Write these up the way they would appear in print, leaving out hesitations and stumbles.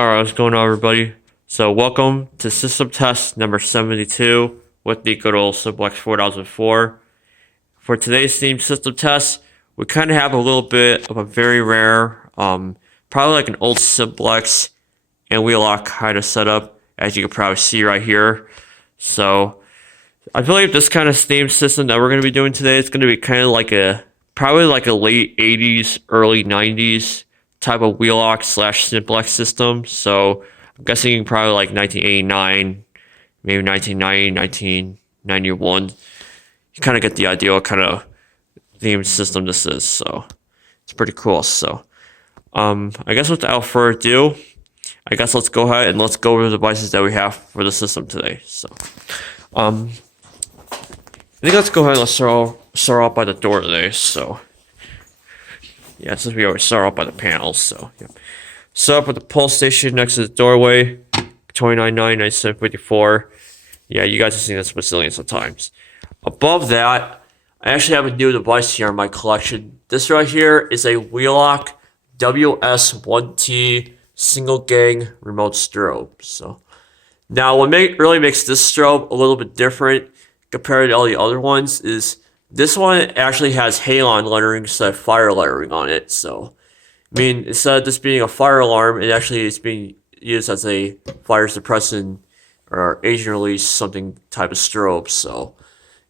Alright, what's going on, everybody? So, welcome to system test number 72 with the good old Simplex 4004. For today's theme system test, we kind of have a little bit of a very rare, probably like an old Simplex and wheelock kind of setup, as you can probably see right here. So, I believe this kind of theme system that we're going to be doing today is going to be kind of like probably like a late 80s, early 90s type of wheelock slash simplex system. So I'm guessing probably like 1989, maybe 1990, 1991. You kind of get the idea what kind of theme system this is. So it's pretty cool. So I guess without further ado, I guess let's go ahead and let's go over the devices that we have for the system today. So I think let's go ahead and let's start off by the door today. So yeah, since we always start off by the panels, so yeah. Start up with the pull station next to the doorway, 29.9, 97.54. Yeah, you guys have seen this a bazillions of times. Above that, I actually have a new device here in my collection. This right here is a wheelock WS1T single gang remote strobe. So now what really makes this strobe a little bit different compared to all the other ones is this one actually has halon lettering instead of fire lettering on it. So, I mean, instead of this being a fire alarm, it actually is being used as a fire suppressant or agent release something type of strobe. So,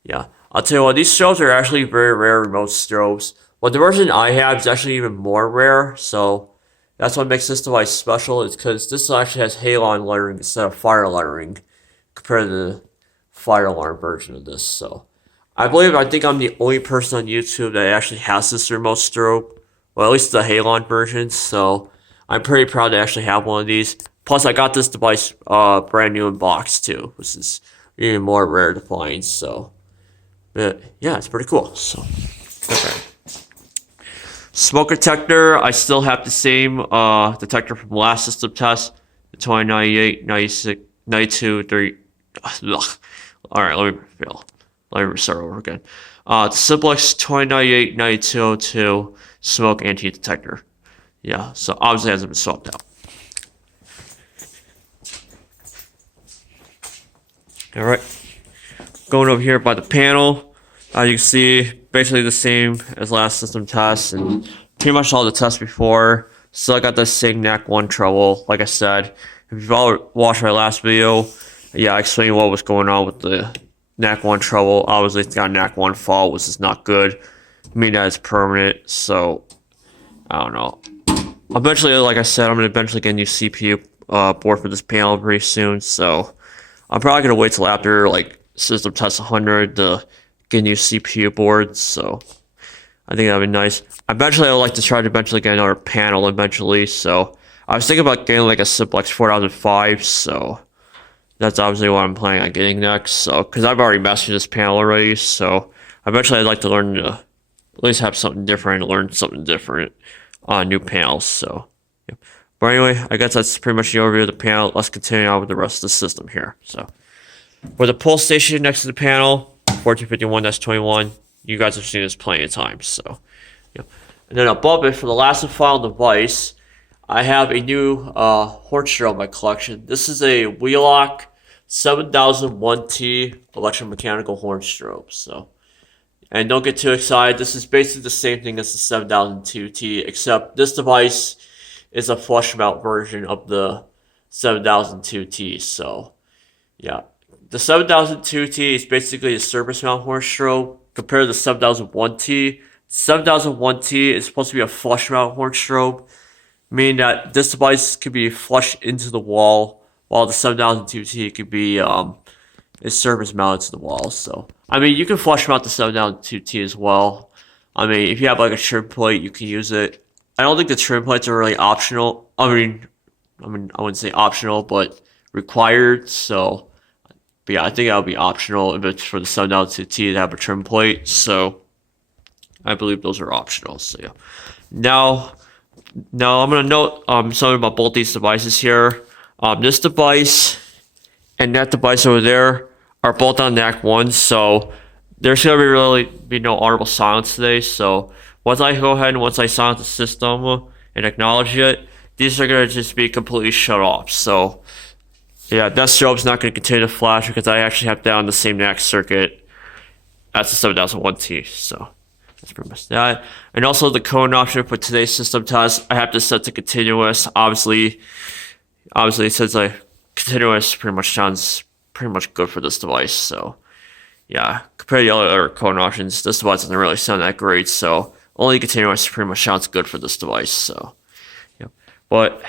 yeah. I'll tell you what, these strobes are actually very rare remote strobes. But the version I have is actually even more rare. So, that's what makes this device special, is because this actually has halon lettering instead of fire lettering compared to the fire alarm version of this. So, I think I'm the only person on YouTube that actually has this remote strobe. Well, at least the halon version. So I'm pretty proud to actually have one of these. Plus, I got this device brand new in box too, which is even more rare to find. So, but yeah, it's pretty cool. So, okay. Smoke detector, I still have the same detector from last system test. The 2098, 96, 92, 30. Alright, let me start over again. The Simplex 2098 9202 smoke anti-detector. Yeah, so obviously it hasn't been swapped out. Alright. Going over here by the panel. As you can see, basically the same as last system test and pretty much all the tests before. Still got the same NAC 1 trouble, like I said. If you've all watched my last video, yeah, I explained what was going on with the NAC 1 trouble. Obviously, it's got a NAC 1 fault, which is not good. I mean, that is permanent, so I don't know. Eventually, like I said, I'm going to eventually get a new CPU board for this panel pretty soon, so I'm probably going to wait till after, like, system test 100 to get a new CPU board, so I think that'd be nice. Eventually, I would like to try to eventually get another panel eventually, so I was thinking about getting, like, a Simplex 4005, so that's obviously what I'm planning on getting next. So, because I've already mastered this panel already, so eventually I'd like to learn to at least have something different, learn something different on new panels. So, yeah. But anyway, I guess that's pretty much the overview of the panel. Let's continue on with the rest of the system here. So, for the pull station next to the panel, 1451-21, you guys have seen this plenty of times. So, yeah. And then above it, for the last and final device, I have a new Horseshoe in my collection. This is a wheelock 7001T electromechanical horn strobe. So, and don't get too excited. This is basically the same thing as the 7002T, except this device is a flush mount version of the 7002T. So, yeah, the 7002T is basically a surface mount horn strobe compared to the 7001T. 7001T is supposed to be a flush mount horn strobe, meaning that this device could be flushed into the wall, while the 7002T could be is surface mounted to the wall. So, I mean, you can flush mount the 7002T as well. I mean, if you have like a trim plate, you can use it. I don't think the trim plates are really optional. I mean, I wouldn't say optional, but required. So, but yeah, I think that would be optional if it's for the 7002T to have a trim plate. So, I believe those are optional. So, yeah. Now I'm going to note something about both these devices here. This device and that device over there are both on NAC 1, so there's going to really be no audible silence today. So once I silence the system and acknowledge it, these are going to just be completely shut off. So yeah, that strobe's not going to continue to flash because I actually have that on the same NAC circuit as the 7001T. So that's pretty much that. And also the cone option for today's system test, I have to set to continuous. Obviously, since continuous pretty much sounds pretty much good for this device. So yeah, compared to the other cone options, this device doesn't really sound that great. So only continuous pretty much sounds good for this device. So yeah, but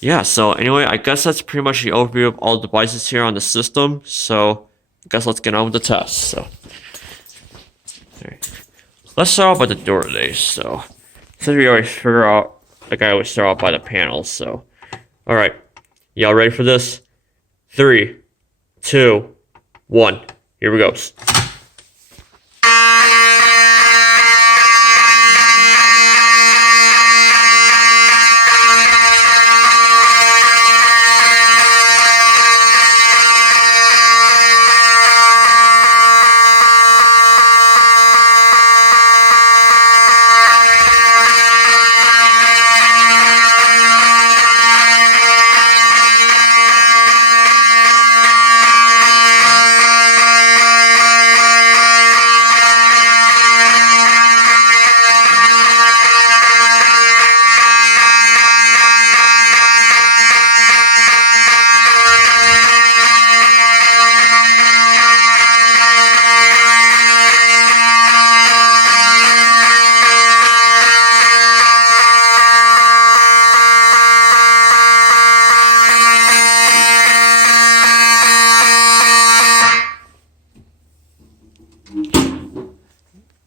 yeah. So anyway, I guess that's pretty much the overview of all the devices here on the system. So I guess let's get on with the test. So let's start off by the door today. So since we always figure out, like I always start off by the panels. So all right, y'all ready for this? 3, 2, 1. Here we go.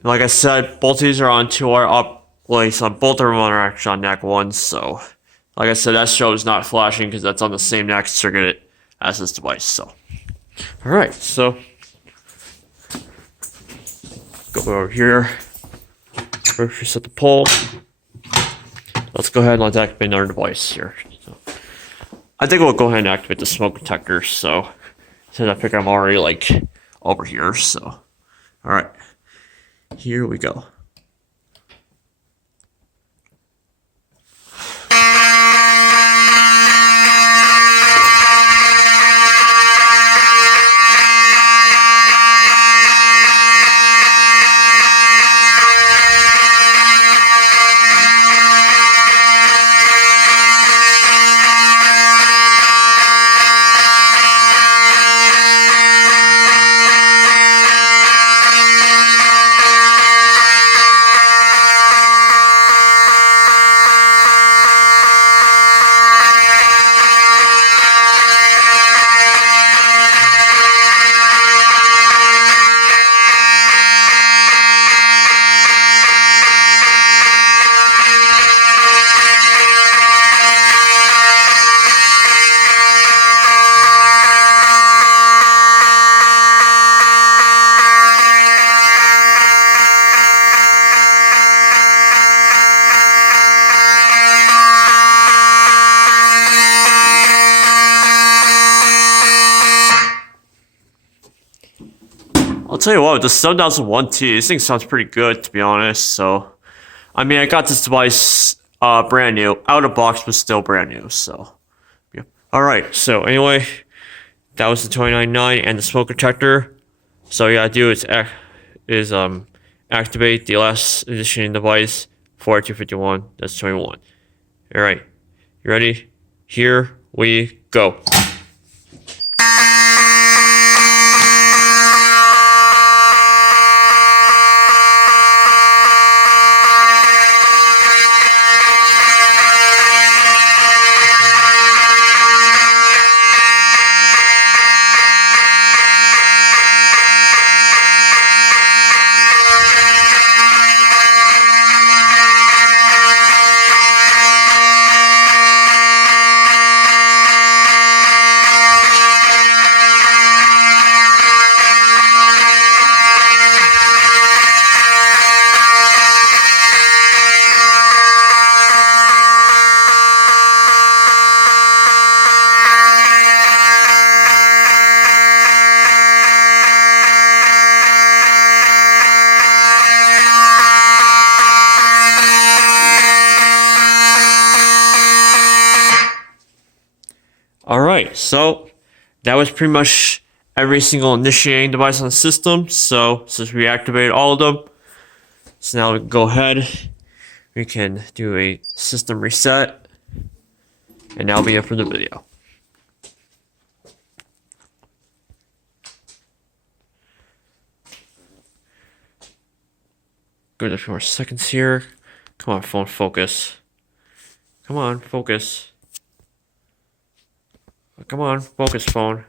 Like I said, both of these are on 2R up plates. Both of them are actually on NAC 1. So, like I said, that strobe is not flashing because that's on the same NAC circuit as this device. So, alright, so go over here. First, reset the pole. Let's go ahead and let's activate another device here. So, I think we'll go ahead and activate the smoke detector. So, since I think I'm already like over here. So, alright. Here we go. I'll tell you what, the 7001T, this thing sounds pretty good, to be honest. So, I mean, I got this device brand new, out of box, but still brand new. So, yeah. All right. So anyway, that was the 299 and the smoke detector. So all you gotta do is activate the last edition device 4251. That's 21. All right. You ready? Here we go. Alright, so that was pretty much every single initiating device on the system. So since we activated all of them, so now we can go ahead, we can do a system reset, and that'll be it for the video. Give it a few more seconds here. Come on, phone, focus. Come on, focus. Come on, focus, phone.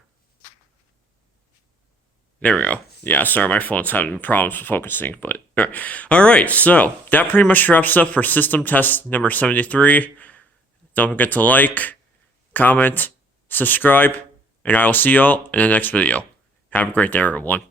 There we go. Yeah, sorry, my phone's having problems with focusing, but alright, so that pretty much wraps up for system test number 73. Don't forget to like, comment, subscribe, and I will see y'all in the next video. Have a great day, everyone.